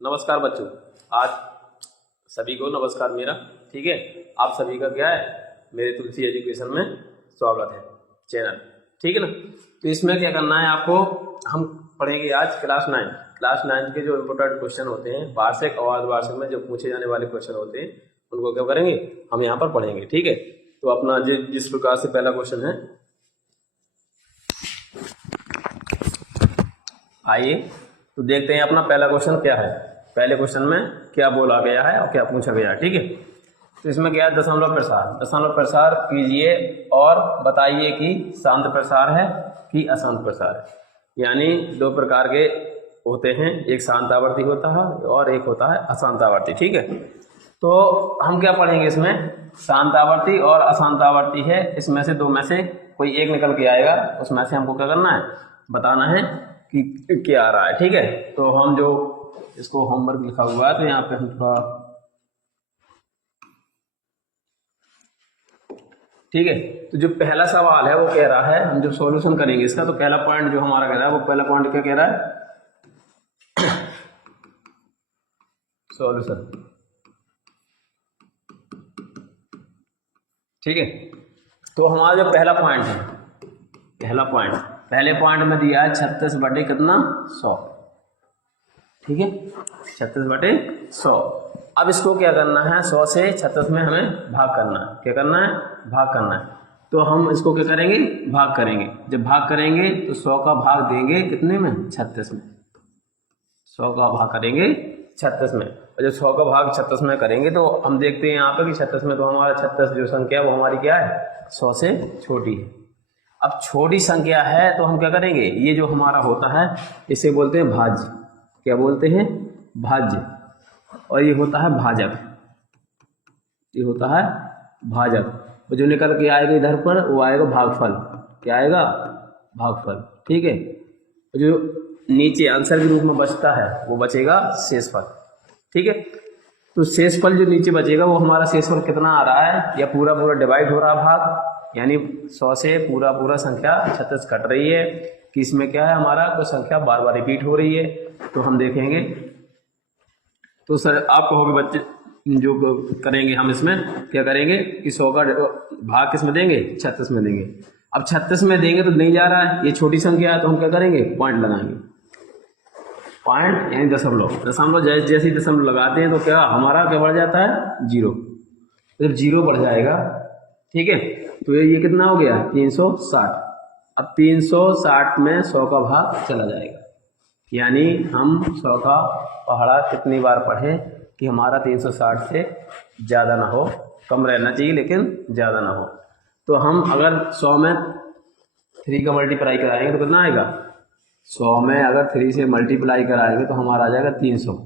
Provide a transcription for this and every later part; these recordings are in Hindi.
नमस्कार बच्चों, आज सभी को नमस्कार मेरा। ठीक है, आप सभी का क्या है, मेरे तुलसी एजुकेशन में स्वागत है चैनल। ठीक है ना। तो इसमें क्या करना है आपको, हम पढ़ेंगे आज क्लास 9 के जो इम्पोर्टेंट क्वेश्चन होते हैं, वार्षिक और अर्धवार्षिक में जो पूछे जाने वाले क्वेश्चन होते हैं उनको क्या करेंगे, हम यहाँ पर पढ़ेंगे। ठीक है, तो अपना जिस प्रकार से पहला क्वेश्चन है, आइए तो देखते हैं अपना पहला क्वेश्चन क्या है। पहले क्वेश्चन में क्या बोला गया है और क्या पूछा गया है। ठीक है, तो इसमें क्या है, दशमलव प्रसार कीजिए और बताइए कि शांत प्रसार है कि अशांत प्रसार है। यानी दो प्रकार के होते हैं, एक शांत आवर्ती होता है और एक होता है अशांत आवर्ती। ठीक है, तो हम क्या पढ़ेंगे इसमें, शांत आवर्ती और अशांत आवर्ती है, इसमें से दो में से कोई एक निकल के आएगा, उसमें से हमको क्या करना है, बताना है कि क्या आ रहा है। ठीक है, तो हम जो इसको होमवर्क लिखा हुआ है तो यहाँ पे हम थोड़ा, ठीक है, तो जो पहला सवाल है वो कह रहा है, हम जब सॉल्यूशन करेंगे इसका, तो पहला पॉइंट जो हमारा कह रहा है, वो पहला पॉइंट क्या कह रहा है, सॉल्यूशन। ठीक है, तो हमारा जो पहला पॉइंट है, पहले पॉइंट में दिया है 36 बटे कितना, 100। ठीक है, 36/100। अब इसको क्या करना है, 100 से 36 में हमें भाग करना है। क्या करना है, भाग करना है। तो हम इसको क्या करेंगे, भाग करेंगे। जब भाग करेंगे तो 100 का भाग देंगे कितने में, 36 में। 100 का भाग करेंगे 36 में, और जब 100 का भाग 36 में करेंगे तो हम देखते हैं यहाँ पे कि 36 में तो हमारा 36 जो संख्या है वो हमारी क्या है, 100 से छोटी है। अब छोटी संख्या है तो हम क्या करेंगे, ये जो हमारा होता है इसे बोलते हैं भाज्य। क्या बोलते हैं, भाज्य। और ये होता है भाजक, ये होता है भाजक। और जो निकल के आएगा इधर पर वो आएगा भागफल। क्या आएगा, भागफल। ठीक है, जो नीचे आंसर के रूप में बचता है वो बचेगा शेषफल। ठीक है, तो शेषफल जो नीचे बचेगा वो हमारा शेषफल कितना आ रहा है, या पूरा पूरा डिवाइड हो रहा है भाग, यानी 100 से पूरा पूरा संख्या 36 कट रही है कि इसमें क्या है हमारा, तो संख्या बार बार रिपीट हो रही है। तो हम देखेंगे, तो सर आप कहोगे बच्चे जो करेंगे, हम इसमें क्या करेंगे कि 100 का भाग किस में देंगे, 36 में देंगे। अब 36 में देंगे तो नहीं जा रहा है, ये छोटी संख्या है, तो हम क्या करेंगे, पॉइंट लगाएंगे। पॉइंट यानी दशमलव जैसे ही दशमलव लगाते हैं तो क्या हमारा क्या बढ़ जाता है, 0। जब 0 बढ़ जाएगा, ठीक है, तो ये कितना हो गया, 360। अब 360 में 100 का भाग चला जाएगा, यानी हम 100 का पहाड़ा कितनी बार पढ़े कि हमारा 360 से ज़्यादा ना हो, कम रहना चाहिए लेकिन ज़्यादा ना हो। तो हम अगर 100 में 3 का मल्टीप्लाई कराएंगे तो कितना आएगा, 100 में अगर 3 से मल्टीप्लाई कराएंगे तो हमारा आ जाएगा 300।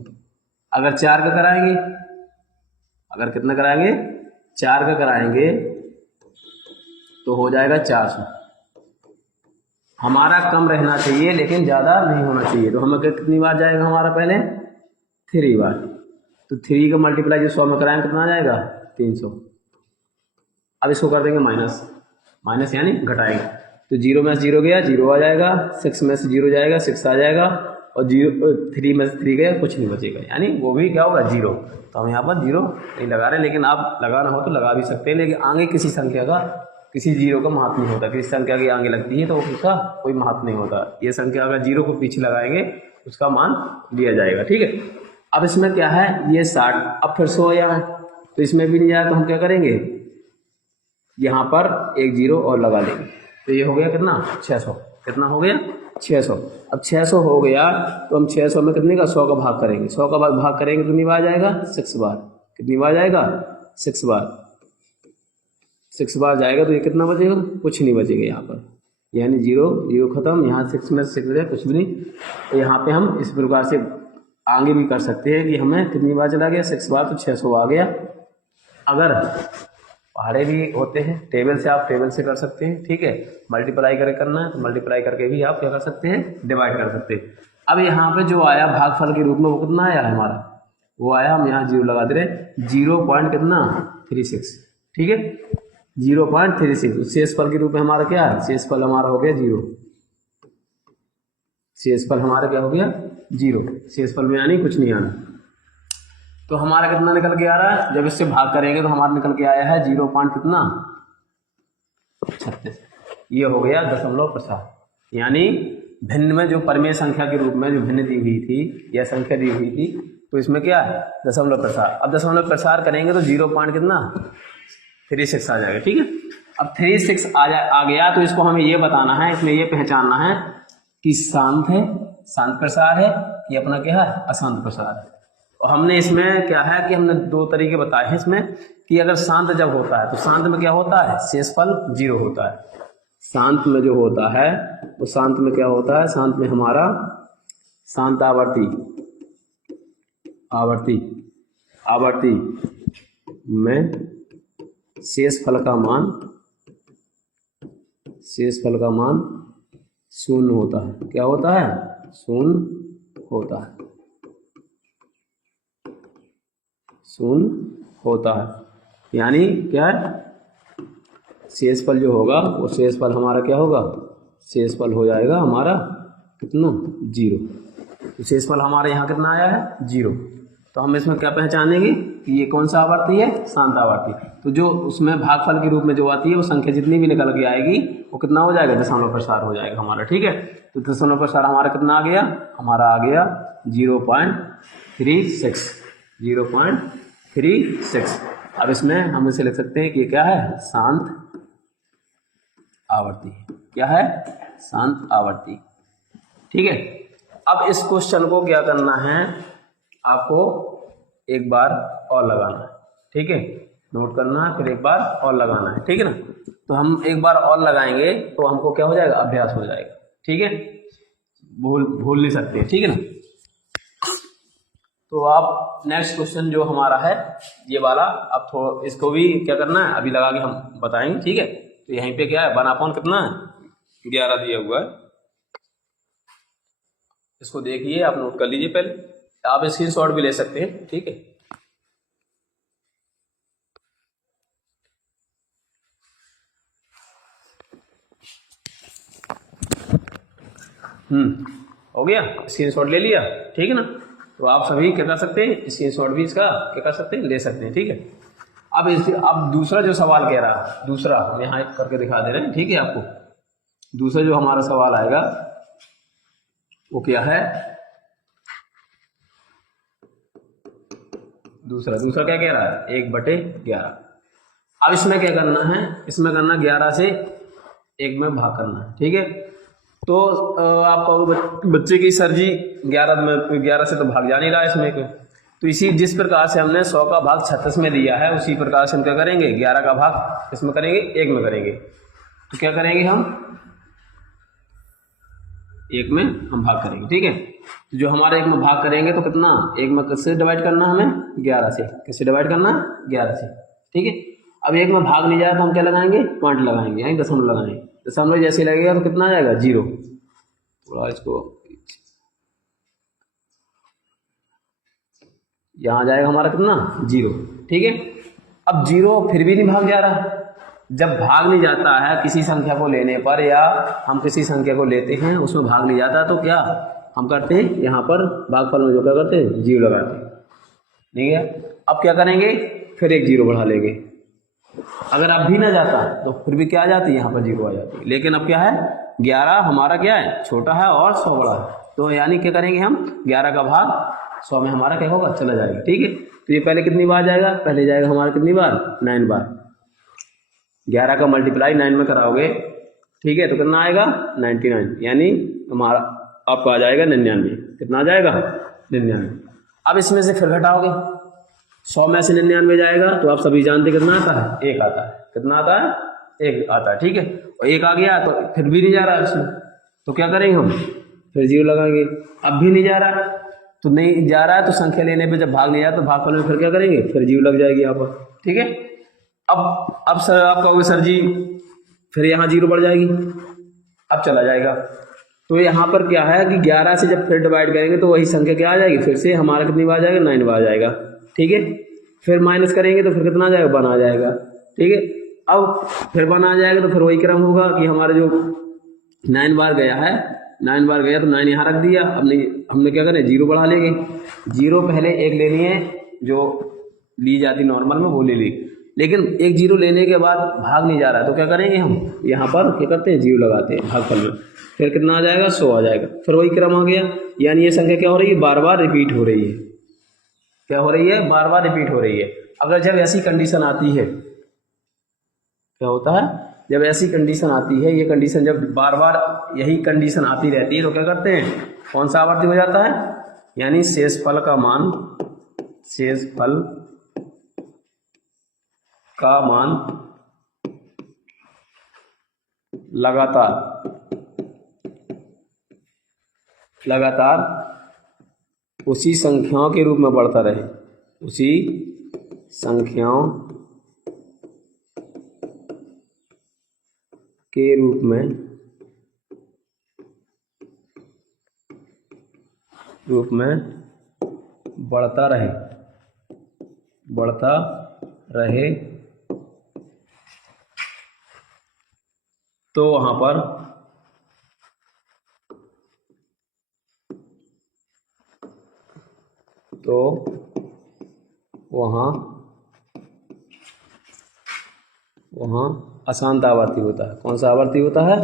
अगर 4 का कराएंगे, अगर कितना कराएंगे, 4 का कराएंगे तो हो जाएगा 400। हमारा कम रहना चाहिए लेकिन ज़्यादा नहीं होना चाहिए। तो हमें कितनी बार जाएगा हमारा, पहले 3 बार। तो 3 का मल्टीप्लाई जो 100 में कराएंगे कितना आ जाएगा, 300। अब इसको कर देंगे माइनस यानी घटाएंगे, तो 0 में से 0 गया, 0 आ जाएगा। 6 में से 0 जाएगा, 6 आ जाएगा। और 3 में से 3 गया, कुछ नहीं बचेगा, यानी वो भी क्या होगा, 0। तो हम यहाँ पर 0 नहीं लगा रहे, लेकिन आप लगाना हो तो लगा भी सकते हैं, लेकिन आगे किसी संख्या का, किसी 0 का महत्व नहीं होता। किसी संख्या की आगे लगती है तो उसका कोई महत्व नहीं होता। ये संख्या अगर 0 को पीछे लगाएंगे उसका मान लिया जाएगा। ठीक है, अब इसमें क्या है, ये 60। अब फिर 100 यहाँ है तो इसमें भी नहीं आया, तो हम क्या करेंगे, यहाँ पर एक 0 और लगा लेंगे। तो ये हो गया कितना, 600। कितना हो गया, 600। अब 600 हो गया तो हम 600 में कितने का, 100 का भाग करेंगे। 100 का भाग करेंगे तो कितनी बार जाएगा, 6 बार। कितनी बार जाएगा, 6 बार। 6 बार जाएगा तो ये कितना बचेगा, कुछ नहीं बचेगा यहाँ पर, यानी 0 खत्म। यहाँ 6 में 6 बचे, कुछ भी नहीं। तो यहाँ पे हम इस प्रकार से आगे भी कर सकते हैं कि हमें कितनी बार चला गया, 6 बार, तो 600 आ गया। अगर पहाड़े भी होते हैं टेबल से, आप टेबल से कर सकते हैं। ठीक है, मल्टीप्लाई करना है तो मल्टीप्लाई करके भी आप क्या कर सकते हैं, डिवाइड कर सकते हैं। अब यहाँ पे जो आया भागफल के रूप में वो कितना आया हमारा, वो आया, हम यहाँ 0 लगा दे रहे, 0.36। ठीक है, 0.36। शेषफल के रूप में हमारा क्या है, शेषफल हमारा हो गया 0। शेषफल हमारा क्या हो गया 0, शेषफल में यानी कुछ नहीं आना। तो हमारा कितना निकल के आ रहा है, जब इससे भाग करेंगे तो हमारा निकल के आया है 0 पॉइंट कितना 36। ये हो गया दशमलव प्रसार, यानी भिन्न में जो परिमेय संख्या के रूप में जो भिन्न दी हुई थी या संख्या दी हुई थी, तो इसमें क्या है दशमलव प्रसार। अब दशमलव प्रसार करेंगे तो 0 पॉइंट कितना 36 आ जाएगा। ठीक है, अब 36 आ गया तो इसको हमें ये बताना है, इसमें ये पहचानना है कि शांत है, शांत प्रसार है, ये अपना क्या है अशांत प्रसार है। और हमने इसमें क्या है कि हमने 2 तरीके बताए हैं इसमें कि अगर शांत जब होता है तो शांत में क्या होता है शेषफल 0 होता है। शांत में जो होता है वो शांत में क्या होता है, शांत में हमारा शांत आवर्ती में शेषफल का मान 0 होता है। क्या होता है 0 होता है, 0 होता है। यानी क्या है शेषफल जो होगा वो शेषफल हमारा क्या होगा, शेषफल हो जाएगा हमारा कितना 0। तो शेषफल हमारे यहाँ कितना आया है 0। तो हम इसमें क्या पहचानेंगे कि ये कौन सा आवर्ती है शांत आवर्ती। तो जो उसमें भागफल के रूप में जो आती है वो संख्या जितनी भी निकल के आएगी वो कितना हो जाएगा दशमलव प्रसार हो जाएगा हमारा। ठीक है, तो दशमलव प्रसार हमारा कितना आ गया, हमारा आ गया 0.36, 0.36। अब इसमें हम इसे लिख सकते हैं कि क्या है शांत आवर्ती। क्या है शांत आवर्ती। ठीक है, अब इस क्वेश्चन को क्या करना है, आपको एक बार और लगाना है। ठीक है, नोट करना है, फिर एक बार और लगाना है। ठीक है ना, तो हम एक बार और लगाएंगे तो हमको क्या हो जाएगा अभ्यास हो जाएगा। ठीक है, भूल नहीं सकते। ठीक है ना, तो आप नेक्स्ट क्वेश्चन जो हमारा है ये वाला, अब थोड़ा इसको भी क्या करना है अभी लगा के हम बताएंगे। ठीक है, तो यहीं पे क्या है 1/, कितना है 11 दिया हुआ है। इसको देखिए, आप नोट कर लीजिए, पहले आप स्क्रीनशॉट भी ले सकते हैं। ठीक है, हो गया, स्क्रीनशॉट ले लिया। ठीक है ना, तो आप सभी क्या कर सकते हैं स्क्रीनशॉट भी इसका क्या कर सकते हैं ले सकते हैं। ठीक है, अब दूसरा जो सवाल कह रहा है, दूसरा हम यहाँ करके दिखा दे रहे हैं। ठीक है, आपको दूसरा जो हमारा सवाल आएगा वो क्या है, दूसरा क्या कह रहा है 1/11। अब इसमें क्या करना है, इसमें करना 11 से 1 में भाग करना है। ठीक है, तो आप बच्चे की सर जी 11 से तो भाग जा नहीं रहा है इसमें। तो इसी जिस प्रकार से हमने 100 का भाग 36 में दिया है उसी प्रकार से हम क्या करेंगे 11 का भाग इसमें करेंगे 1 में करेंगे। तो क्या करेंगे हम 1 में हम भाग करेंगे। ठीक है, तो जो हमारे 1 में भाग करेंगे तो कितना 1 में किससे डिवाइड करना हमें 11 से। किससे डिवाइड करना 11 से। ठीक है, अब 1 में भाग नहीं जाए तो हम क्या लगाएंगे पॉइंट लगाएंगे, यानी दशमलव लगाएंगे। दशमलव जैसे लगेगा तो कितना आ जाएगा 0। थोड़ा इसको यहाँ जाएगा हमारा कितना 0। ठीक है, अब 0 फिर भी नहीं भाग जा रहा। जब भाग नहीं जाता है किसी संख्या को लेने पर, या हम किसी संख्या को लेते हैं उसमें भाग नहीं जाता, तो क्या हम करते हैं यहाँ पर भागफल में जो क्या करते हैं 0 लगाते हैं। ठीक है, अब क्या करेंगे फिर एक 0 बढ़ा लेंगे। अगर अब भी ना जाता तो फिर भी क्या आ जाती है यहाँ पर 0 आ जाती है। लेकिन अब क्या है 11 हमारा क्या है छोटा है और 100 बड़ा है, तो यानी क्या करेंगे हम 11 का भाग 100 में हमारा क्या होगा चला जाएगा। ठीक है, तो ये पहले कितनी बार जाएगा, पहले जाएगा हमारा कितनी बार 9 बार। 11 का मल्टीप्लाई 9 में कराओगे, ठीक है, तो कितना आएगा 99, यानी हमारा आपका आ जाएगा 99। कितना आ जाएगा 99। अब इसमें से फिर घटाओगे 100 में से 99 जाएगा तो आप सभी जानते कितना आता है 1 आता है। कितना आता है 1 आता है। ठीक है, और 1 आ गया तो फिर भी नहीं जा रहा इसमें, तो क्या करेंगे हम फिर 0 लगाएंगे। अब भी नहीं जा रहा, तो नहीं जा रहा है तो संख्या लेने पे जब भाग नहीं जाता तो भागफल में फिर क्या करेंगे फिर 0 लग जाएगी यहाँ पर। ठीक है, अब सर आप कहोगे सर जी फिर यहाँ 0 बढ़ जाएगी, अब चला जाएगा। तो यहाँ पर क्या है कि 11 से जब फिर डिवाइड करेंगे तो वही संख्या क्या आ जाएगी फिर से हमारा कितनी बार जाएगा 9 बार जाएगा। ठीक है, फिर माइनस करेंगे तो फिर कितना आ जाएगा 1 आ जाएगा। ठीक है, अब फिर 1 आ जाएगा तो फिर वही क्रम होगा कि हमारा जो 9 बार गया है 9 बार गया तो 9 यहाँ रख दिया। अब नहीं, हमने क्या करें, 0 बढ़ा लेंगे। 0 पहले एक लेनी है जो ली जाती नॉर्मल में, वो ले ली, लेकिन एक 0 लेने के बाद भाग नहीं जा रहा है, तो क्या करेंगे हम, यहाँ पर क्या करते हैं, 0 लगाते हैं भागफल में। फिर कितना आ जाएगा, 100 आ जाएगा। फिर वही क्रम आ गया, यानी ये संख्या क्या हो रही है, बार बार रिपीट हो रही है। क्या हो रही है, बार बार रिपीट हो रही है। अगर जब ऐसी कंडीशन आती है, क्या होता है, जब ऐसी कंडीशन आती है, ये कंडीशन जब बार बार यही कंडीशन आती रहती है, तो क्या करते हैं, कौन सा आवर्ती हो जाता है, यानी शेषफल का मान, शेषफल का मान लगातार उसी संख्याओं के रूप में बढ़ता रहे, उसी संख्याओं के रूप में बढ़ता रहे, तो वहां पर वहाँ अशांत आवर्ती होता है। कौन सा आवर्ती होता है,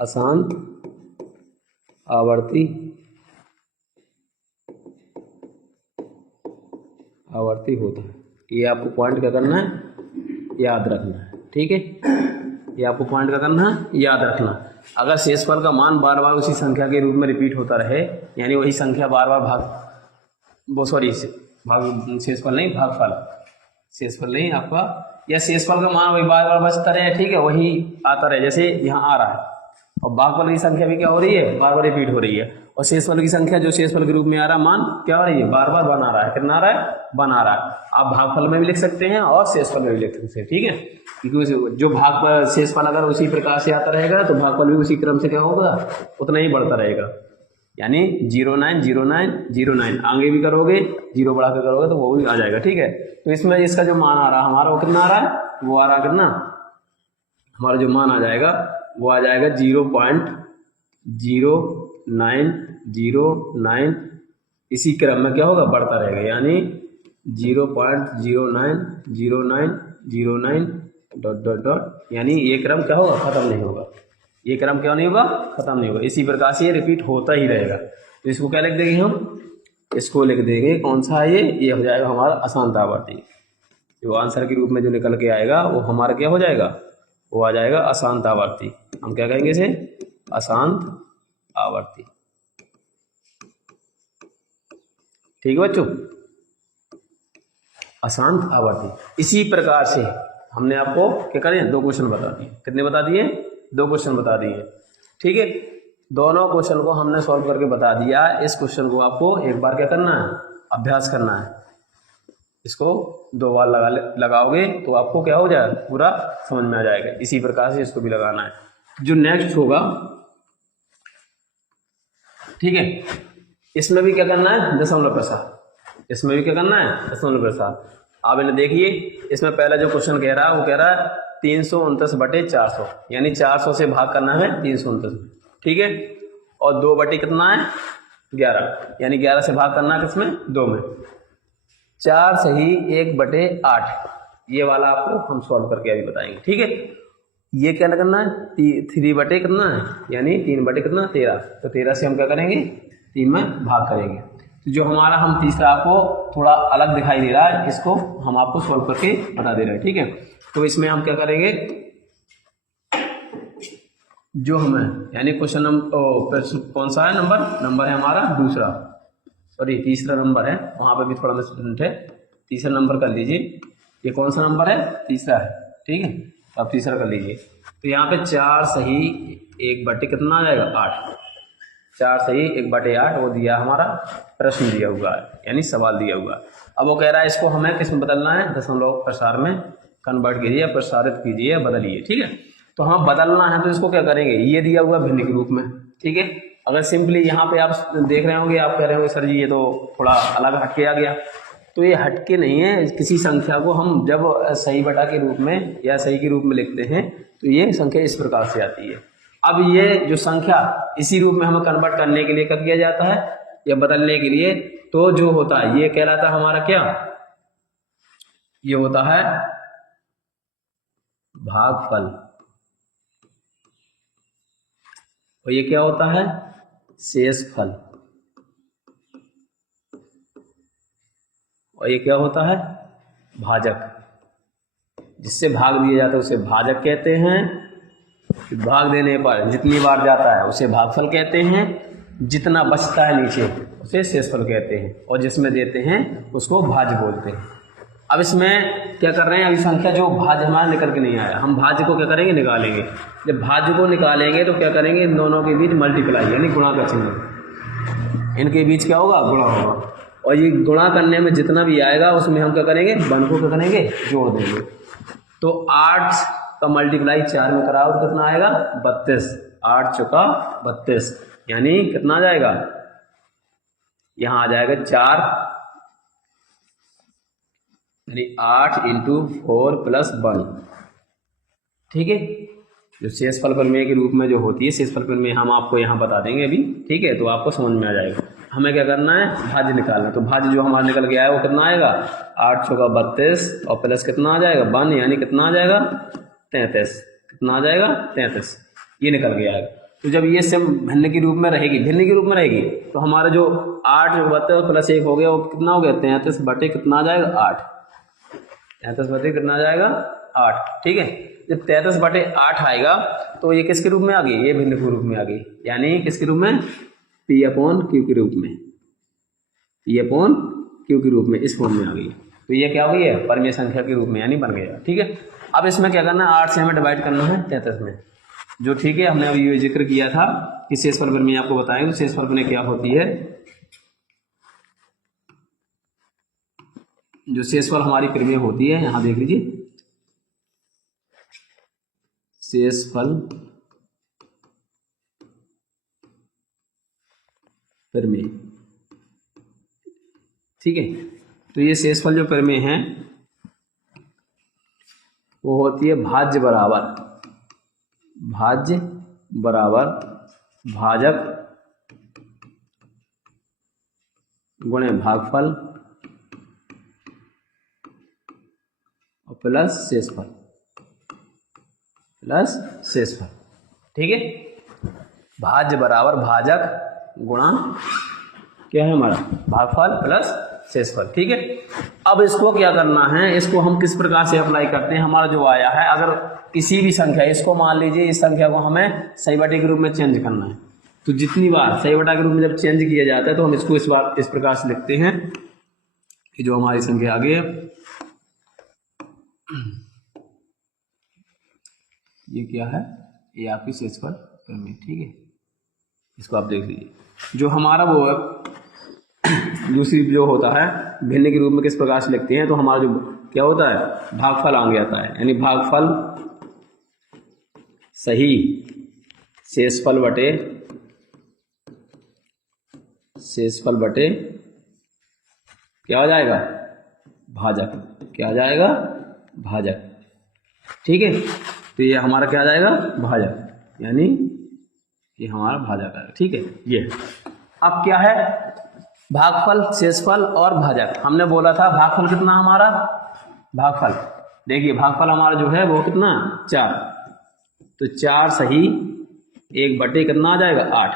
अशांत आवर्ती होता है। ये आपको पॉइंट क्या करना है, याद रखना है, ठीक है। ये आपको पॉइंट क्या करना है, याद रखना। अगर शेषफल का मान बार बार उसी संख्या के रूप में रिपीट होता रहे, यानी वही संख्या बार बार शेषफल नहीं, भागफल, शेषफल नहीं आपका, या शेषफल का मान वही बार बार बचता रहे, ठीक है, वही आता रहे, जैसे यहाँ आ रहा है। और भागफल की संख्या भी क्या हो रही है, बार बार रिपीट हो रही है। और शेषफल की संख्या जो शेषफल के रूप में आ रहा मान क्या हो रही है, बार बार बना रहा है। कितना आ रहा है, बना रहा है। आप भागफल में भी लिख सकते हैं और शेषफल में भी लिख सकते हैं, ठीक है, क्योंकि जो भाग शेषफल अगर उसी प्रकार से आता रहेगा तो भागफल भी उसी क्रम से क्या होगा, उतना ही बढ़ता रहेगा। यानी 09 09 09 आगे भी करोगे, 0 बढ़ा के करोगे तो वो भी आ जाएगा, ठीक है। तो इसमें इसका जो मान आ रहा है हमारा, वो कितना आ रहा है, वो आ रहा है कितना, हमारा जो मान आ जाएगा वो आ जाएगा 0.0909। इसी क्रम में क्या होगा, बढ़ता रहेगा, यानी 0.090909 ... यानी ये क्रम क्या होगा, खत्म नहीं होगा। ये क्रम क्यों नहीं होगा, खत्म नहीं होगा। इसी प्रकार से ये रिपीट होता ही रहेगा। तो इसको क्या लिख देंगे हम, इसको लिख देंगे, कौन सा है ये हो जाएगा हमारा अशांत आवर्ती। जो आंसर के रूप में जो निकल के आएगा वो हमारा क्या हो जाएगा, वो आ जाएगा अशांत आवर्ती। हम क्या कहेंगे इसे, अशांत आवर्ती, ठीक है बच्चों, अशांत आवर्ती। इसी प्रकार से हमने आपको क्या करें, 2 क्वेश्चन बता दिए। कितने बता दिए, 2 क्वेश्चन बता दिए, ठीक है। दोनों क्वेश्चन को हमने सॉल्व करके बता दिया। इस क्वेश्चन को आपको एक बार क्या करना है, अभ्यास करना है। इसको 2 बार लगाओगे तो आपको क्या हो जाएगा, पूरा समझ में आ जाएगा। इसी प्रकार से इसको भी लगाना है। जो नेक्स्ट होगा, ठीक है, इसमें भी क्या करना है, दशमलव प्रसार। इसमें भी क्या करना है, दशमलव प्रसार। आप इन्हें देखिए, इसमें पहला जो क्वेश्चन कह रहा है वो कह रहा है 329/400, यानी 400 से भाग करना है 329, ठीक है। और 2 बटे कितना है, 11, यानी 11 से भाग करना है किसमें, 2 में। 4 सही 1/8, ये वाला आपको हम सॉल्व करके अभी बताएंगे, ठीक है। ये क्या करना है, 3 बटे कितना है, यानी 3 बटे कितना, 13। तो 13 से हम क्या करेंगे, 3 में भाग करेंगे। तो जो हमारा हम तीसरा आपको थोड़ा अलग दिखाई दे रहा है, इसको हम आपको सॉल्व करके बता दे रहे हैं, ठीक है। तो इसमें हम क्या करेंगे, जो हमें यानी क्वेश्चन नंबर कौन सा है, नंबर है हमारा दूसरा, सॉरी तीसरा नंबर है, वहाँ पे भी थोड़ा मिसप्रिंट है। तीसरा नंबर कर लीजिए, ये कौन सा नंबर है, तीसरा है, ठीक है। अब तीसरा कर लीजिए। तो यहाँ पे 4 सही 1 बटे कितना आ जाएगा, 8। 4 सही 1/8 वो दिया हमारा, प्रश्न दिया हुआ है, यानी सवाल दिया हुआ है। अब वो कह रहा है इसको हमें किस में बदलना है, दशमलव प्रसार में कन्वर्ट कीजिए, प्रसारित कीजिए, बदलिए, ठीक है। तो हमें बदलना है तो इसको क्या करेंगे, ये दिया हुआ भिन्न के रूप में, ठीक है। अगर सिंपली यहाँ पे आप देख रहे होंगे, आप कह रहे होंगे सर जी ये तो थोड़ा अलग हटके आ गया, तो ये हटके नहीं है। किसी संख्या को हम जब सही बटा के रूप में या सही के रूप में लिखते हैं तो ये संख्या इस प्रकार से आती है। अब ये जो संख्या इसी रूप में हमें कन्वर्ट करने के लिए कर दिया जाता है या बदलने के लिए, तो जो होता है ये कहलाता है हमारा क्या, ये होता है भागफल, और ये क्या होता है, शेषफल, और ये क्या होता है, भाजक। जिससे भाग दिया जाता है उसे भाजक कहते हैं, भाग देने पर जितनी बार जाता है उसे भागफल कहते हैं, जितना बचता है नीचे उसे शेषफल कहते हैं, और जिसमें देते हैं उसको भाज्य बोलते हैं। अब इसमें क्या कर रहे हैं, अभी संख्या जो भाज्य हमारा निकल के नहीं आया, हम भाज्य को क्या करेंगे, निकालेंगे। जब भाज्य को निकालेंगे तो क्या करेंगे, इन दोनों के बीच मल्टीप्लाई यानी गुणा का चिन्ह, इनके बीच क्या होगा, गुणा होगा, और ये गुणा करने में जितना भी आएगा उसमें हम क्या करेंगे, 1 को क्या करेंगे, जोड़ देंगे। तो 8 का मल्टीप्लाई 4 में कराओ तो कितना आएगा, 32, 8 चौका 32, यानी कितना आ जाएगा, यहाँ आ जाएगा 4, यानी 8 × 4 + 1। ठीक है, जो शेषफल प्रमेय के रूप में जो होती है, शेषफल प्रमेय हम आपको यहाँ बता देंगे अभी, ठीक है, तो आपको समझ में आ जाएगा। हमें क्या करना है, भाज्य निकालना। तो भाज्य जो हमारा निकल गया है वो कितना आएगा, 8 चौका 32 और प्लस कितना आ जाएगा, 1, यानी कितना आ जाएगा, 33, कितना आ जाएगा, 33, ये निकल गया है। तो जब ये सेम भिन्न के रूप में रहेगी, भिन्न के रूप में रहेगी, तो हमारा जो 8 32 + 1 हो गया, वो कितना हो गया, 33 बटे कितना आ जाएगा, 8, 33 बटे कितना आ जाएगा, 8। ठीक है, जब 33 बटे 8 आएगा तो ये किसके रूप में आ गई, ये भिन्न के रूप में आ गई, यानी किसके रूप में, P/Q के रूप में, P/Q के रूप में, इस फॉर्म में आ गई। तो ये क्या हो गई है, परमेय संख्या के रूप में यानी बन गया। ठीक है, अब इसमें क्या करना है, 8 से हमें डिवाइड करना है 33 में, जो ठीक है हमने अभी ये जिक्र किया था कि शेषफल प्रमेय आपको बताएंगे। तो शेषफल प्रमेय क्या होती है, जो शेषफल हमारी प्रमेय होती है, यहां देख लीजिए, शेषफल प्रमेय। ठीक है, तो ये शेषफल जो प्रमेय है वो होती है भाज्य बराबर भाजक गुणे भागफल और प्लस शेषफल। ठीक है, भाज्य बराबर भाजक गुणा क्या है हमारा, भागफल प्लस शेषफल। ठीक है, अब इसको क्या करना है, इसको हम किस प्रकार से अप्लाई करते हैं, हमारा जो आया है, अगर किसी भी संख्या, इसको मान लीजिए इस संख्या को हमें सही बटे के रूप में चेंज करना है, तो जितनी बार सही बटा के रूप में जब चेंज किया जाता है तो हम इसको इस प्रकार से लिखते हैं कि जो हमारी संख्या आगे है, ये क्या है, ये आपकी शेषफल प्रमेय। ठीक है, इसको आप देख लीजिए, जो हमारा वो दूसरी जो होता है भिन्न के रूप में किस प्रकार से लिखते हैं, तो हमारा जो क्या होता है, भागफल आगे आता है, यानी भागफल सही शेषफल बटे क्या हो जाएगा, भाजक, क्या आ जाएगा, भाजक। ठीक है, तो ये हमारा क्या आ जाएगा, भाजक, यानी ये हमारा भाजक है। ठीक है, ये अब क्या है, भागफल, शेषफल और भाजक। हमने बोला था भागफल कितना हमारा, भागफल देखिए, भागफल हमारा जो है वो कितना, 4, तो 4 सही 1 बटे कितना आ जाएगा, 8,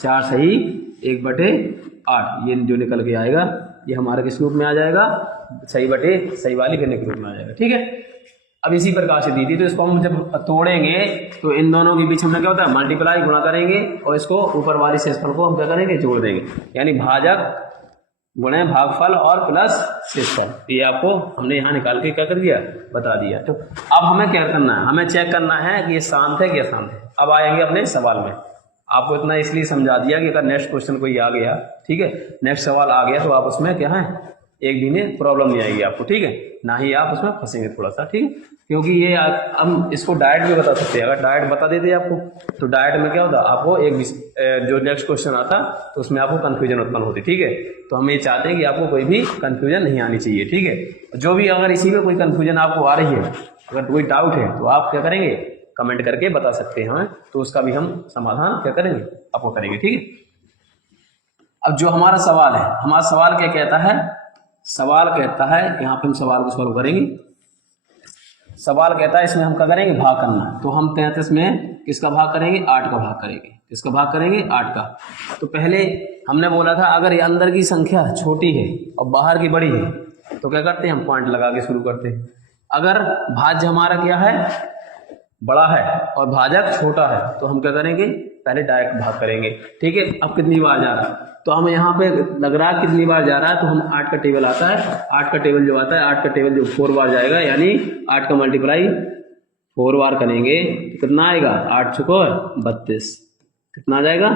4 सही 1 बटे 8, ये जो निकल के आएगा ये हमारा किस रूप में आ जाएगा, सही बटे सही वाली भिन्न के रूप में आ जाएगा। ठीक है, अब इसी प्रकार से दी थी, तो इसको हम जब तोड़ेंगे तो इन दोनों के बीच हमने क्या होता है, मल्टीप्लाई गुणा करेंगे, और इसको ऊपर वाली शेषफल को हम क्या करेंगे, जोड़ देंगे, यानी भाजक गुणे भागफल और प्लस शेषफल। ये आपको हमने यहाँ निकाल के क्या कर दिया, बता दिया। तो अब हमें क्या करना है, हमें चेक करना है कि ये शांत है कि अशांत है। अब आएंगे अपने सवाल में, आपको इतना इसलिए समझा दिया कि अगर नेक्स्ट क्वेश्चन कोई आ गया, ठीक है, नेक्स्ट सवाल आ गया, तो आप उसमें क्या है, एक भी में प्रॉब्लम नहीं आएगी आपको। ठीक है, ना ही आप उसमें फंसेंगे थोड़ा सा। ठीक है, क्योंकि ये हम इसको डायरेक्ट भी बता सकते हैं, अगर डायरेक्ट बता देते आपको तो डायरेक्ट में क्या होता, आपको एक जो नेक्स्ट क्वेश्चन आता तो उसमें आपको कंफ्यूजन उत्पन्न होती। ठीक है, तो हम ये चाहते हैं कि आपको कोई भी कंफ्यूजन नहीं आनी चाहिए। ठीक है, जो भी अगर इसी में कोई कंफ्यूजन आपको आ रही है, अगर कोई डाउट है, तो आप क्या करेंगे, कमेंट करके बता सकते हैं हमें, तो उसका भी हम समाधान क्या करेंगे, आपको करेंगे। ठीक है, अब जो हमारा सवाल है, हमारा सवाल क्या कहता है, सवाल कहता है, यहाँ पे हम सवाल को सॉल्व करेंगे। सवाल कहता है इसमें हम क्या करेंगे, भाग करना। तो हम 33 में किसका भाग करेंगे, 8 का भाग करेंगे। किसका भाग करेंगे, 8 का। तो पहले हमने बोला था अगर ये अंदर की संख्या छोटी है और बाहर की बड़ी है तो क्या करते हैं, हम पॉइंट लगा के शुरू करते हैं। अगर भाज्य हमारा क्या है, बड़ा है और भाजक छोटा है तो हम क्या करेंगे, पहले डायरेक्ट भाग करेंगे। ठीक है, अब कितनी बार जा रहा है, तो हम यहाँ पे लग रहा है कितनी बार जा रहा है, तो हम 8 का टेबल आता है, 8 का टेबल जो आता है, 8 का टेबल जो 4 बार जाएगा, यानी 8 का मल्टीप्लाई 4 बार करेंगे तो कितना आएगा, 8 चुको 32, कितना आ जाएगा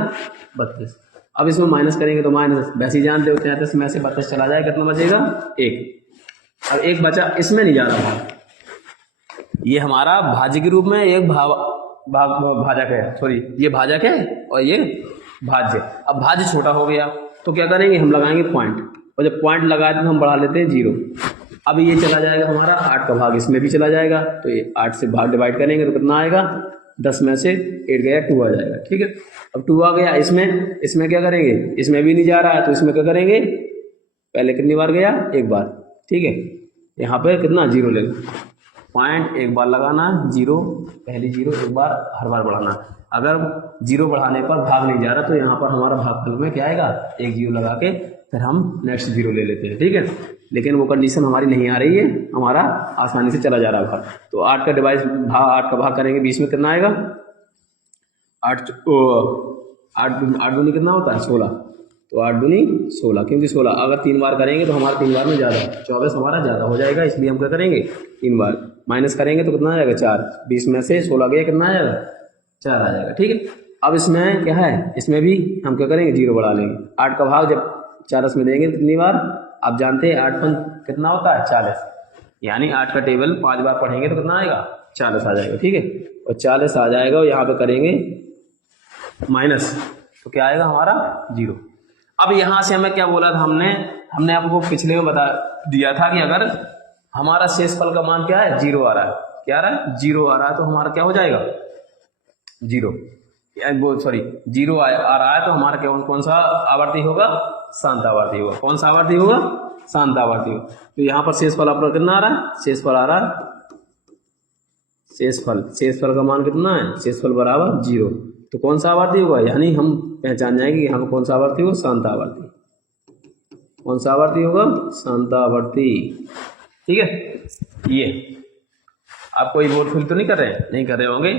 32। अब इसमें माइनस करेंगे तो माइनस, वैसे ही जानते हो 33 में से 32 चला जाएगा, कितना बचेगा 1। अब 1 बचा, इसमें नहीं जा रहा भाग, ये हमारा भाज्य के रूप में एक भाजक है, सॉरी ये भाजक है और ये भाज्य। अब भाज्य छोटा हो गया तो क्या करेंगे, हम लगाएंगे पॉइंट, और जब पॉइंट लगाए तो हम बढ़ा लेते हैं 0। अब ये चला जाएगा हमारा 8 का भाग, इसमें भी चला जाएगा, तो ये 8 से भाग डिवाइड करेंगे तो कितना आएगा, 10 में से 8 गया 2 आ जाएगा। ठीक है, अब 2 आ गया, इसमें क्या करेंगे, इसमें भी नहीं जा रहा है तो इसमें क्या करेंगे, पहले कितनी बार गया, 1 बार। ठीक है, यहाँ पे कितना 0 लेगा, पॉइंट 1 बार लगाना, 0 पहली 0 1 बार, हर बार बढ़ाना। अगर 0 बढ़ाने पर भाग नहीं जा रहा तो यहाँ पर हमारा भागफल में क्या आएगा, 1 0 लगा के फिर हम नेक्स्ट 0 ले लेते हैं। ठीक है, लेकिन वो कंडीशन हमारी नहीं आ रही है, हमारा आसानी से चला जा रहा है भाग। तो 8 का डिवाइस भाग, 8 का भाग करेंगे 20 में कितना आएगा, 8 दूनी कितना होता है 16, तो 8 दूनी 16, क्योंकि 16 अगर 3 बार करेंगे तो हमारा 3 बार में ज़्यादा, 24 हमारा ज़्यादा हो जाएगा, इसलिए हम क्या करेंगे 3 बार माइनस करेंगे तो कितना आ जाएगा 4, 20 में से 16 गया, कितना आ जाएगा 4 आ जाएगा। ठीक है, अब इसमें क्या है, इसमें भी हम क्या करेंगे 0 बढ़ा लेंगे। 8 का भाग जब 40 में देंगे कितनी बार, आप जानते हैं 8 पंच कितना होता है 40, यानी 8 का टेबल 5 बार पढ़ेंगे तो कितना आएगा 40 आ जाएगा। ठीक है, और 40 आ जाएगा और यहाँ पे करेंगे माइनस, तो क्या आएगा हमारा 0। अब यहाँ से हमें क्या बोला था, हमने आपको पिछले में बता दिया था कि अगर हमारा शेषफल का मान क्या है, 0 आ रहा है, क्या आ रहा है 0 आ रहा है, तो हमारा क्या हो जाएगा 0, सॉरी 0 आ रहा है तो हमारा कौन सा आवर्ती होगा, शांत आवर्ती होगा। कौन सा आवर्ती होगा, शांत आवर्ती होगा। तो यहाँ पर शेषफल आपका कितना आ रहा है, शेषफल आ रहा है, शेषफल का मान कितना है, शेषफल बराबर 0, तो कौन सा आवर्ती होगा, यानी हम पहचान जाएंगे कि यहाँ पर कौन सा आवर्ती होगा, शांत आवर्ती। कौन सा आवर्ती होगा, शांत आवर्ती। ठीक है, ये आप कोई बोर्ड फुल तो नहीं कर रहे हैं, नहीं कर रहे होंगे।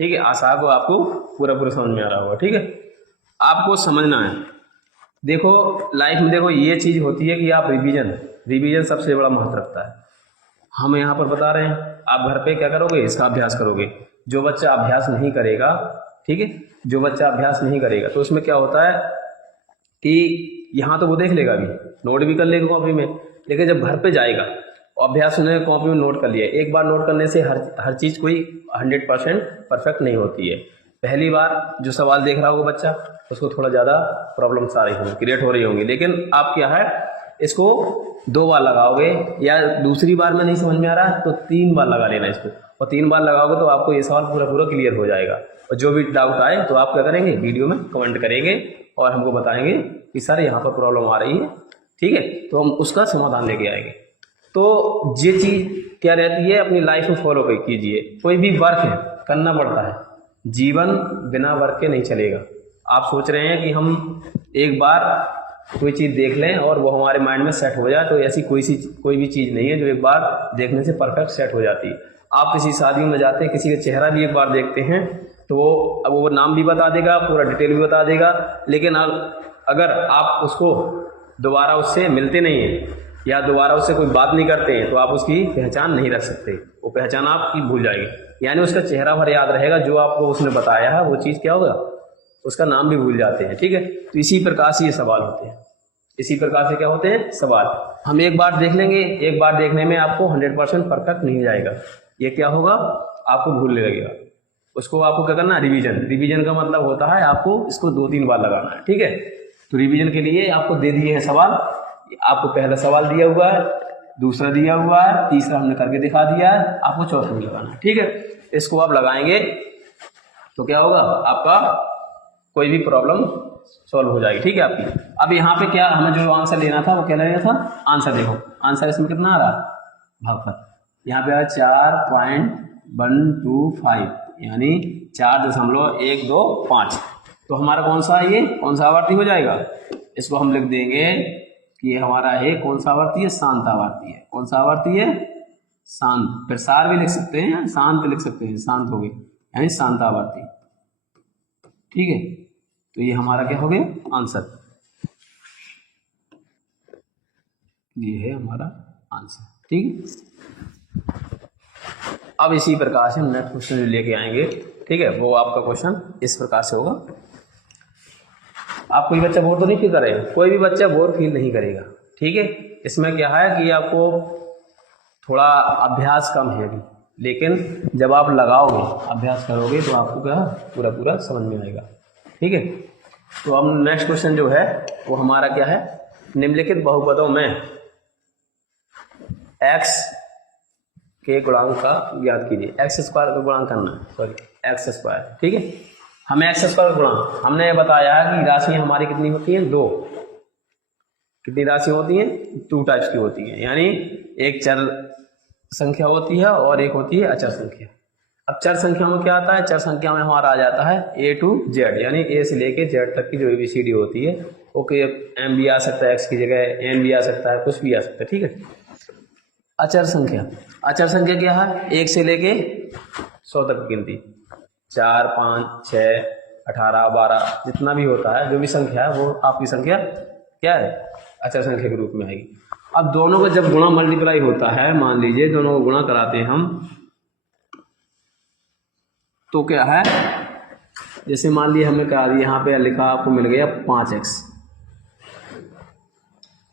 ठीक है, आशा को आपको पूरा समझ में आ रहा होगा। ठीक है, आपको समझना है, देखो लाइफ में देखो ये चीज़ होती है कि आप रिवीजन सबसे बड़ा महत्व रखता है। हम यहाँ पर बता रहे हैं, आप घर पे क्या करोगे, इसका अभ्यास करोगे। जो बच्चा अभ्यास नहीं करेगा, ठीक है, जो बच्चा अभ्यास नहीं करेगा तो उसमें क्या होता है कि यहाँ तो वो देख लेगा, भी नोट भी कर लेगा कॉपी में, लेकिन जब घर पे जाएगा और अभ्यास उसने कॉपी में नोट कर लिया, एक बार नोट करने से हर चीज़ कोई 100% परफेक्ट नहीं होती है। पहली बार जो सवाल देख रहा होगा बच्चा, उसको थोड़ा ज़्यादा प्रॉब्लम्स आ रही होंगी, क्रिएट हो रही होंगी, लेकिन आप क्या है, इसको 2 बार लगाओगे या दूसरी बार में नहीं समझ में आ रहा तो 3 बार लगा लेना इसको, और 3 बार लगाओगे तो आपको ये सवाल पूरा क्लियर हो जाएगा। और जो भी डाउट आए तो आप क्या करेंगे, वीडियो में कमेंट करेंगे और हमको बताएंगे कि सर यहाँ पर प्रॉब्लम आ रही है। ठीक है, तो हम उसका समाधान लेके आएंगे। तो ये चीज़ क्या रहती है, अपनी लाइफ में फॉलो कीजिए। कोई भी वर्क है करना पड़ता है, जीवन बिना वर्क के नहीं चलेगा। आप सोच रहे हैं कि हम एक बार कोई चीज़ देख लें और वो हमारे माइंड में सेट हो जाए, तो ऐसी कोई भी चीज़ नहीं है जो एक बार देखने से परफेक्ट सेट हो जाती है। आप किसी शादी में जाते हैं, किसी का चेहरा भी एक बार देखते हैं तो वो नाम भी बता देगा, पूरा डिटेल भी बता देगा, लेकिन अगर आप उसको दोबारा उससे मिलते नहीं हैं या दोबारा उससे कोई बात नहीं करते हैं तो आप उसकी पहचान नहीं रख सकते, वो पहचान आपकी भूल जाएगी। यानी उसका चेहरा भर याद रहेगा, जो आपको उसने बताया है वो चीज़ क्या होगा, उसका नाम भी भूल जाते हैं। ठीक है, तो इसी प्रकार से ये सवाल होते हैं, इसी प्रकार से क्या होते हैं सवाल। हम एक बार देख लेंगे, एक बार देखने में आपको 100% परफेक्ट नहीं जाएगा, ये क्या होगा, आपको भूलने लगेगा। उसको आपको क्या करना, रिवीजन का मतलब होता है आपको इसको 2-3 बार लगाना है। ठीक है, तो रिवीजन के लिए आपको दे दिए हैं सवाल, आपको पहला सवाल दिया हुआ है, दूसरा दिया हुआ है, तीसरा हमने करके दिखा दिया है, आपको चौथा भी लगाना है। ठीक है, इसको आप लगाएंगे तो क्या होगा, आपका कोई भी प्रॉब्लम सॉल्व हो जाएगी। ठीक है आपकी। अब यहाँ पे क्या हमें जो आंसर लेना था वो क्या लेना था, आंसर देखो, आंसर इसमें कितना आ रहा, भागफल यहाँ पे आया 4.125 यानी 4.125। तो हमारा कौन सा है, ये कौन सा आवर्ती हो जाएगा, इसको हम लिख देंगे कि ये हमारा है कौन सा आवर्ती है, शांत आवर्ती है। कौन सा आवर्ती है, शांत। फिर सार भी लिख सकते हैं, शांत लिख सकते हैं, शांत हो गए यानी शांत आवर्ती। ठीक है, तो ये हमारा क्या हो गया आंसर, ये है हमारा आंसर। ठीक है, अब इसी प्रकार से हम नेक्स्ट क्वेश्चन जो लेके आएंगे, ठीक है, वो आपका क्वेश्चन इस प्रकार से होगा। आप कोई बच्चा बोर तो नहीं फील करेगा, कोई भी बच्चा बोर फील नहीं करेगा। ठीक है, इसमें क्या है कि आपको थोड़ा अभ्यास कम है अभी, लेकिन जब आप लगाओगे अभ्यास करोगे तो आपको क्या पूरा पूरा समझ में आएगा। ठीक है, तो अब नेक्स्ट क्वेश्चन जो है वो हमारा क्या है, निम्नलिखित बहुपदों में x के गुणांक का ज्ञात कीजिए। एक्स स्क्वायर का गुणांक करना है, सॉरी एक्स स्क्वायर। ठीक है, हमें एक्स स्क्वायर का गुणांक, हमने बताया है कि राशि हमारी कितनी होती है, दो। कितनी राशि होती है, 2 टाइप्स की होती है, यानी एक चर संख्या होती है और एक होती है अचर संख्या। अब चर संख्या में क्या आता है, चर संख्या में हमारा आ जाता है A to Z, यानी A से लेके Z तक की जो ABCD होती है। ओके, M भी आ सकता है, X की जगह N भी आ सकता है, कुछ भी आ सकता है। ठीक है, अचर संख्या, अचर संख्या क्या है, 1 से लेके 100 तक की गिनती, 4, 5, 6, 18, 12 जितना भी होता है, जो भी संख्या है वो आपकी संख्या क्या है, अचर संख्या के रूप में आएगी। अब दोनों का जब गुणा मल्टीप्लाई होता है, मान लीजिए दोनों को गुणा कराते हैं हम, तो क्या है, जैसे मान लीजिए हमने कहा यहाँ पे लिखा आपको मिल गया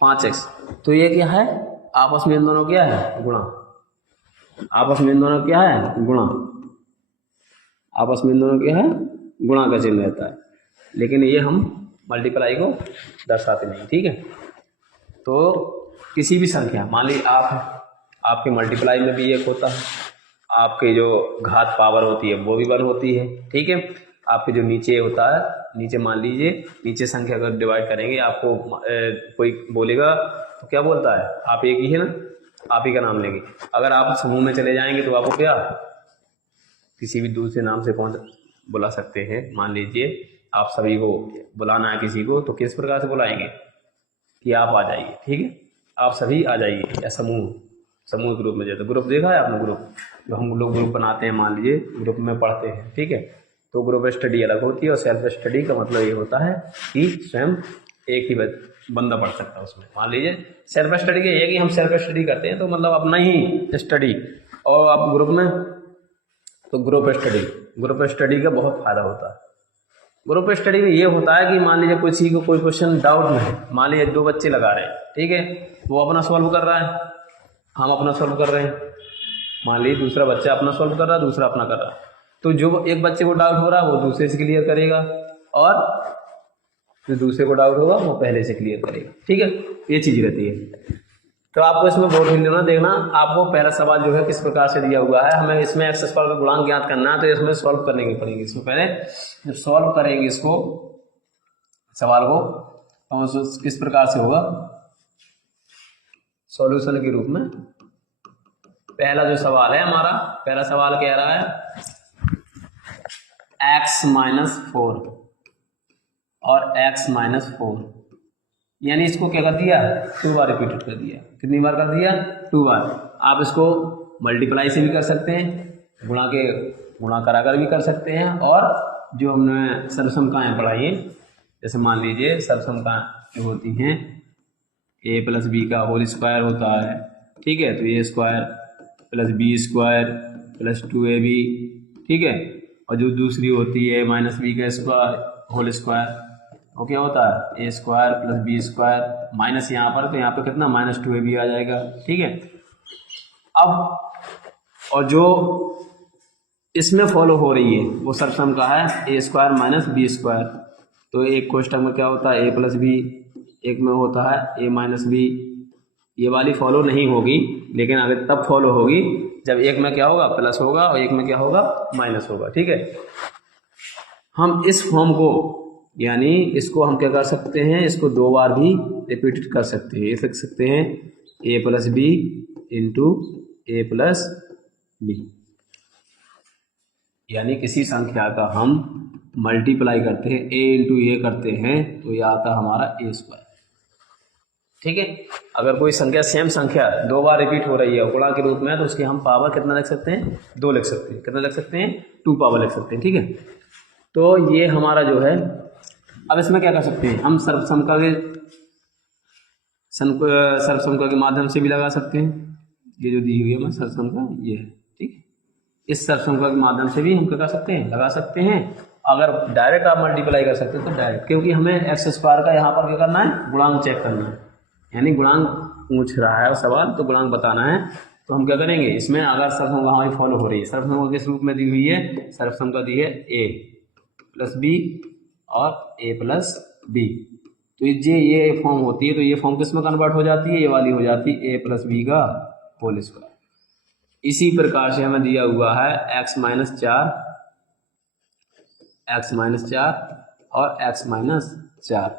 5x, तो ये क्या है, आपस में इन दोनों क्या है, गुणा। आपस में इन दोनों क्या है, गुणा। आपस में इन दोनों क्या है, गुणा का चिन्ह रहता है, लेकिन ये हम मल्टीप्लाई को दर्शाते नहीं। ठीक है, तो किसी भी संख्या, मान लीजिए आपके मल्टीप्लाई में भी एक होता है, आपके जो घात पावर होती है वो भी 1 होती है। ठीक है, आपके जो नीचे होता है, नीचे मान लीजिए नीचे संख्या अगर डिवाइड करेंगे, आपको कोई बोलेगा तो क्या बोलता है, आप एक ही है ना, आप ही का नाम लेंगे। अगर आप समूह में चले जाएंगे तो आपको क्या किसी भी दूसरे नाम से कौन बुला सकते हैं। मान लीजिए आप सभी को बुलाना है किसी को, तो किस प्रकार से बुलाएंगे कि आप आ जाइए। ठीक है, आप सभी आ जाइए, या समूह के रूप में। जैसे ग्रुप देखा है आपने, ग्रुप जो हम लोग ग्रुप बनाते हैं, मान लीजिए ग्रुप में पढ़ते हैं। ठीक है, तो ग्रुप स्टडी अलग होती है और सेल्फ स्टडी का मतलब ये होता है कि स्वयं एक ही बंदा पढ़ सकता है उसमें। मान लीजिए सेल्फ स्टडी के ये कि हम सेल्फ स्टडी करते हैं तो मतलब अपना ही स्टडी, और आप ग्रुप में तो ग्रुप स्टडी का बहुत फायदा होता है। ग्रुप स्टडी में ये होता है कि मान लीजिए किसी को कोई क्वेश्चन डाउट में है, मान लीजिए 2 बच्चे लगा रहे हैं, ठीक है, वो अपना सॉल्व कर रहा है, हम अपना सॉल्व कर रहे हैं, मान लीजिए दूसरा बच्चा अपना सॉल्व कर रहा है, दूसरा अपना कर रहा है, तो जो एक बच्चे को डाउट हो रहा है वो दूसरे से क्लियर करेगा, और जो दूसरे को डाउट होगा वो पहले से क्लियर करेगा। ठीक है, ये चीज़ रहती है। तो आपको इसमें बोर्ड हिल लेना, देखना आपको पहला सवाल जो है किस प्रकार से दिया हुआ है, हमें इसमें एक्स स्क्वायर का गुणांक ज्ञात करना है, तो इसमें सॉल्व करने की पड़ेगी। इसमें पहले जब सॉल्व करेंगे इसको सवाल को, तो किस प्रकार से होगा, सॉल्यूशन के रूप में। पहला जो सवाल है हमारा, पहला सवाल कह रहा है x-4 और x-4, यानी इसको क्या कर दिया, 2 बार रिपीटेड कर दिया। कितनी बार कर दिया, 2 बार। आप इसको मल्टीप्लाई से भी कर सकते हैं, गुणा कराकर भी कर सकते हैं, और जो हमने सर्वसमताएं पढ़ाई हैं, जैसे मान लीजिए सर्वसमताएं जो होती हैं a + b का होल स्क्वायर होता है। ठीक है, तो a square + b square + 2ab, ठीक है, और जो दूसरी होती है -b का स्क्वायर होल स्क्वायर, वो क्या होता है, a square + b square minus यहाँ पर, तो यहाँ पे कितना -2ab आ जाएगा। ठीक है, अब और जो इसमें फॉलो हो रही है वो सर्वसम का है a स्क्वायर - b स्क्वायर, तो एक क्वेश्चन में क्या होता है a + b, एक में होता है a - b, ये वाली फॉलो नहीं होगी, लेकिन अगर तब फॉलो होगी जब एक में क्या होगा, प्लस होगा और एक में क्या होगा, माइनस होगा। ठीक है, हम इस फॉर्म को यानी इसको हम क्या कर सकते हैं, इसको दो बार भी रिपीट कर सकते हैं। ये लिख सकते हैं ए प्लस बी इंटू ए प्लस बी, यानी किसी संख्या का हम मल्टीप्लाई करते हैं, ए इंटू ए करते हैं तो ये आता हमारा ए स्क्वायर। ठीक है, अगर कोई संख्या सेम संख्या दो बार रिपीट हो रही है गुणा के रूप में, तो उसकी हम पावर कितना लिख सकते हैं, 2 लिख सकते हैं। कितना लिख सकते हैं, 2 पावर लिख सकते हैं। ठीक है, तो ये हमारा जो है, अब इसमें क्या कर सकते हैं हम, सर्वसमता के माध्यम से भी लगा सकते हैं। ये जो दी हुई है हमें सर्वसमता ये है। ठीक है, इस सर्वसमता के माध्यम से भी हम क्या कर सकते हैं, लगा सकते हैं। अगर डायरेक्ट आप मल्टीप्लाई कर सकते हैं तो डायरेक्ट, क्योंकि हमें एक्स स्क्वायर का यहाँ पर क्या करना है, गुणांक चेक करना है, यानी गुणांक पूछ रहा है सवाल तो गुणांक बताना है। तो हम क्या करेंगे, इसमें अगर सर्वसमता हमारी फॉलो हो रही है, सर्वसमता किस रूप में दी हुई है, सर्वसमता दी है ए प्लस बी और ए प्लस बी, तो ये फॉर्म होती है, तो ये फॉर्म किस में कन्वर्ट हो जाती है, ये वाली हो जाती है ए प्लस बी का होल स्क्वायर। इसी प्रकार से हमें दिया हुआ है x माइनस 4 और x माइनस 4।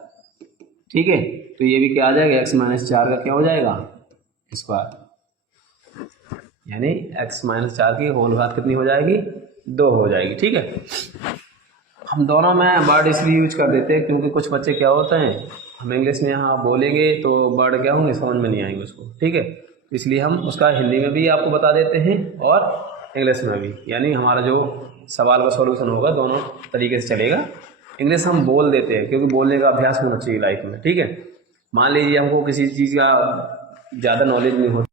ठीक है, तो ये भी क्या आ जाएगा, x माइनस 4 का क्या हो जाएगा, स्क्वायर, यानी x माइनस 4 की होल घात कितनी हो जाएगी, 2 हो जाएगी। ठीक है, हम दोनों में वर्ड इसलिए यूज कर देते हैं क्योंकि कुछ बच्चे क्या होते हैं, हम इंग्लिश में यहाँ बोलेंगे तो वर्ड क्या होंगे, समझ में नहीं आएंगे उसको। ठीक है, इसलिए हम उसका हिंदी में भी आपको बता देते हैं और इंग्लिश में भी, यानी हमारा जो सवाल का सॉल्यूशन होगा दोनों तरीके से चलेगा। इंग्लिश हम बोल देते हैं क्योंकि बोलने का अभ्यास होना चाहिए लाइफ में। ठीक है, मान लीजिए हमको किसी चीज़ का ज़्यादा नॉलेज नहीं होता,